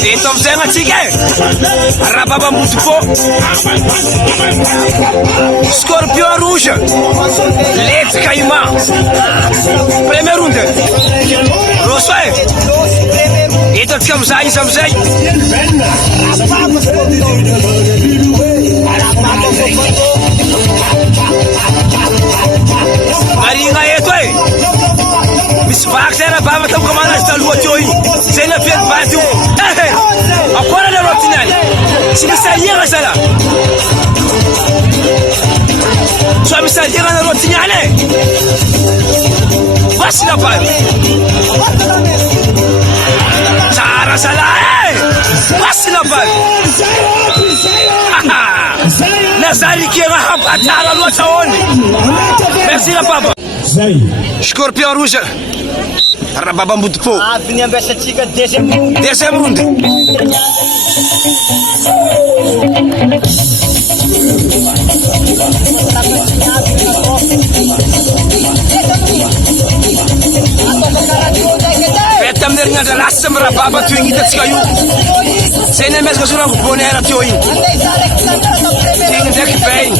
Eto amizay atsika Rababa muito fô Scorpion rouge Leite caïman Première ronde Rosso Eto atsika amizay izy amizay Marina eto misy vaky zay Rababa tao kamanazy taloha teo igny zay nafiety vaty io ancora le rottinelle si mi saliera sarà cioè mi saliera la rottinelle passi la palla Sara Sala passi la palla Nazari che era batala lo ciaoni merci la papa Scorpion rouge Rababa muito pouco. Vinha essa chica dezembro. Dezembro. Peta mernya da lassa Rababa tu ingita tsikayu. Sene mesmo sura bonera tu in. Tem que bem.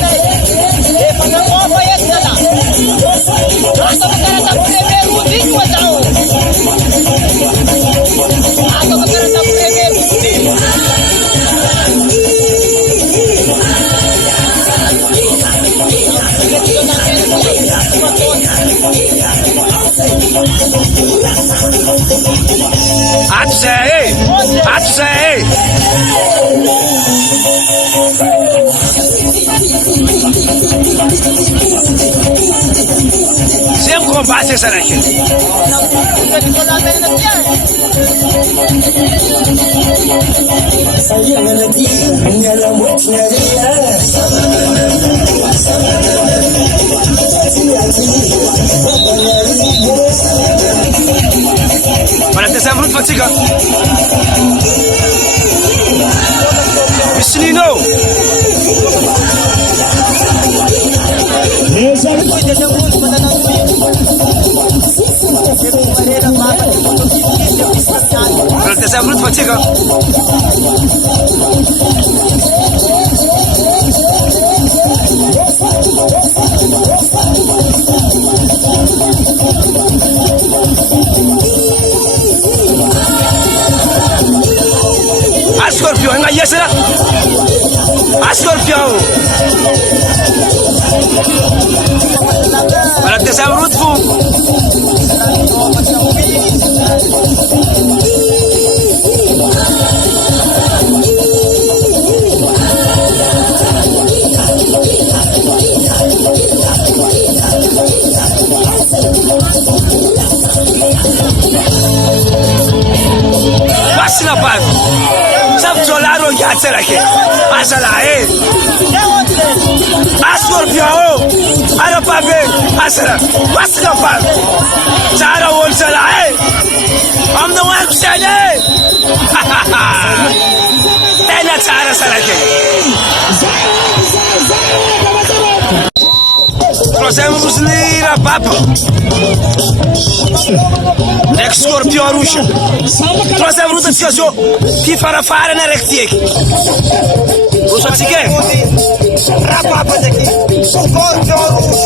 Atsei! Sempre combate essa daqui. Para dezembro fatiga. Mislino. Para dezembro fatiga. Scorpion, nga yes na. Scorpion. Para dezembro fo. Passa na paz. Solaro yatsera ke asala Scorpion ara pabe asala wasna pa Sara won sala I'm the one who said it ena Sara sala ke Prosemos lira papa Next Scorpion rouge Troisième route de Tiazo Qui fara fare na rectie Rosa Tige Rababa daqui. Scorpion rouge.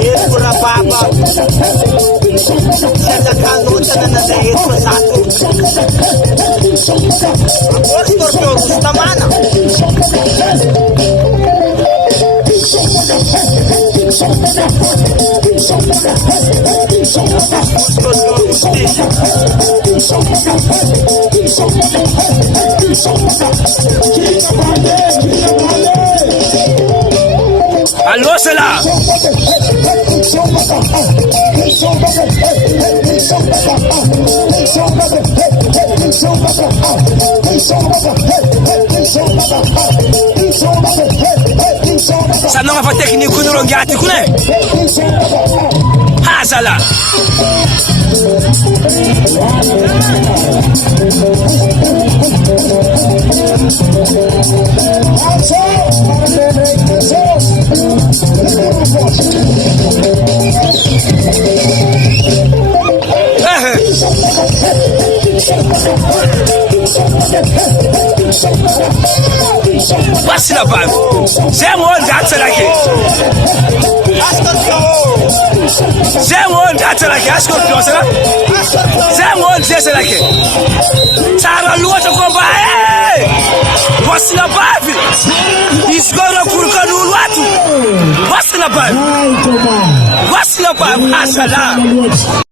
Esse Rababa. Senta canota na daí cruzado. Agora Scorpion rouge tá mana. Allô, c'est là. Ça n'a pas technique nous regarde tu connais. Ah ça là. What's up, man? Same one that's like it. Same one that's like it. Ask us, same one that's like it. Tara luota kwamba what's up, baby? He's gonna kurukanu watu. What's up, baby? What's up, baby? Asala.